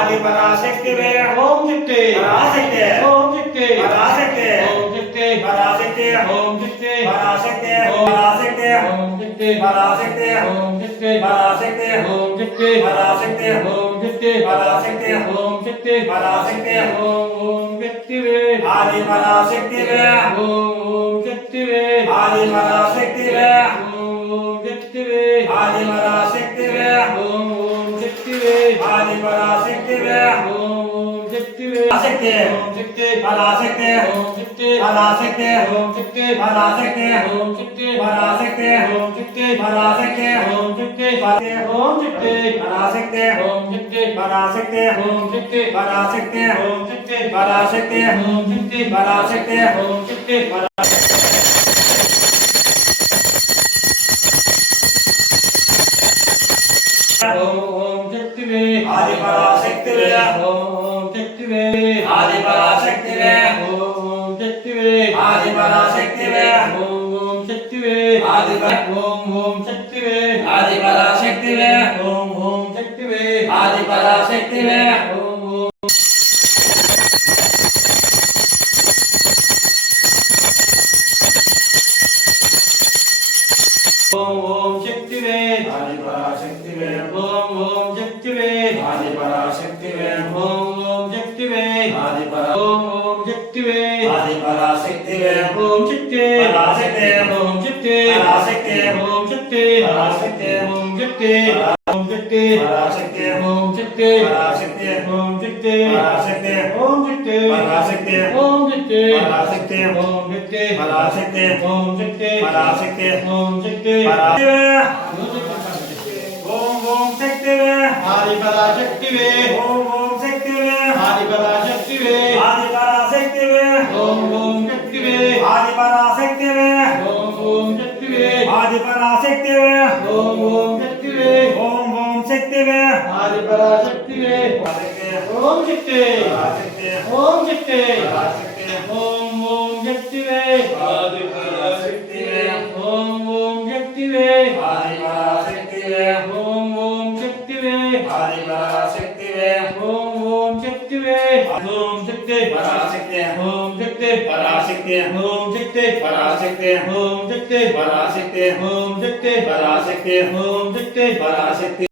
ఆది పరాశక్తివే ఓం శక్తి పరాశక్తి ఓం శక్తి పరాశక్తి ఓం శక్తి పరాశక్తి ఓం శక్తి పరాశక్తి పరాశక్తి ఓం శక్తి పరాశక్తి ఓం శక్తి పరాశక్తి ఓం శక్తి పరాశక్తి ఓం శక్తి పరాశక్తి ఓం శక్తి పరాశక్తి ఓం శక్తివే ఆది పరాశక్తివే ఓం శక్తివే ఆది పరాశక్తివే ఓం శక్తివే ఆది పరాశక్తివే ఓం శక్తివే ఆది పరాశక్తివే ఓం శక్తివే శక్తి ఓం శక్తి పరాశక్తి ఓం శక్తి పరాశక్తి ఓం శక్తి పరాశక్తి ఓం శక్తి పరాశక్తి ఓం శక్తి పరాశక్తి ఓం శక్తి ఓం శక్తి పరాశక్తి ఓం శక్తి పరాశక్తి ఓం శక్తి పరాశక్తి ఓం శక్తి పరాశక్తి ఓం శక్తి పరాశక్తి ఓం శక్తి ఓం శక్తివే ఆది పరాశక్తివే ఓం శక్తివే ఆది పరాశక్తివే ఓం శక్తివే ఆది పరాశక్తివే ఓం శక్తివే ఆది ఓం శక్తివే ఆది పరాశక్తివే ఓం శక్తివే ఆది పరాశక్తివే ఓం శక్తివే ఆది పరాశక్తివే ఓం శక్తివే ఆది పరాశక్తివే ఓం శక్తివే ఆది పరా ఓం శక్తివే ఆది పరాశక్తివే ఓం శక్తి పరాశక్తి ఓం శక్తి పరాశక్తి ఓం శక్తి పరాశక్తి ఓం శక్తి ఓం శక్తి పరాశక్తి ఓం శక్తి పరాశక్తి ఓం శక్తి పరాశక్తి ఓం శక్తి పరాశక్తి ఓం శక్తి పరాశక్తి ఓం శక్తి పరాశక్తి ఓం శక్తి పరాశక్తి ఓం శక్తి ఓం ఓం శక్తివే ఆది పరాశక్తివే ఓం ఓం శక్తివే ఆది పరాశక్తివే ఆది పరాశక్తివే ఓం శక్తివే ఆది పరాశక్తివే ఓం శక్తివే ఆది పరాశక్తివే ఓం శక్తివే ఓం ఓం శక్తివే ఆది పరాశక్తివే ఓం శక్తి పరాశక్తి ఓం శక్తి పరాశక్తి ఓం శక్తివే ఆది పరాశక్తివే ఓం శక్తివే ఆది పరాశక్తివే ఓం శక్తివే ఆది పరాశక్తివే ఓం శక్తివే ఓం శక్తి పరాశక్తి ఓం శక్తి పరాశక్తి ఓం శక్తి పరాశక్తి ఓం శక్తి పరాశక్తి ఓం శక్తి పరాశక్తి ఓం శక్తి పరాశక్తి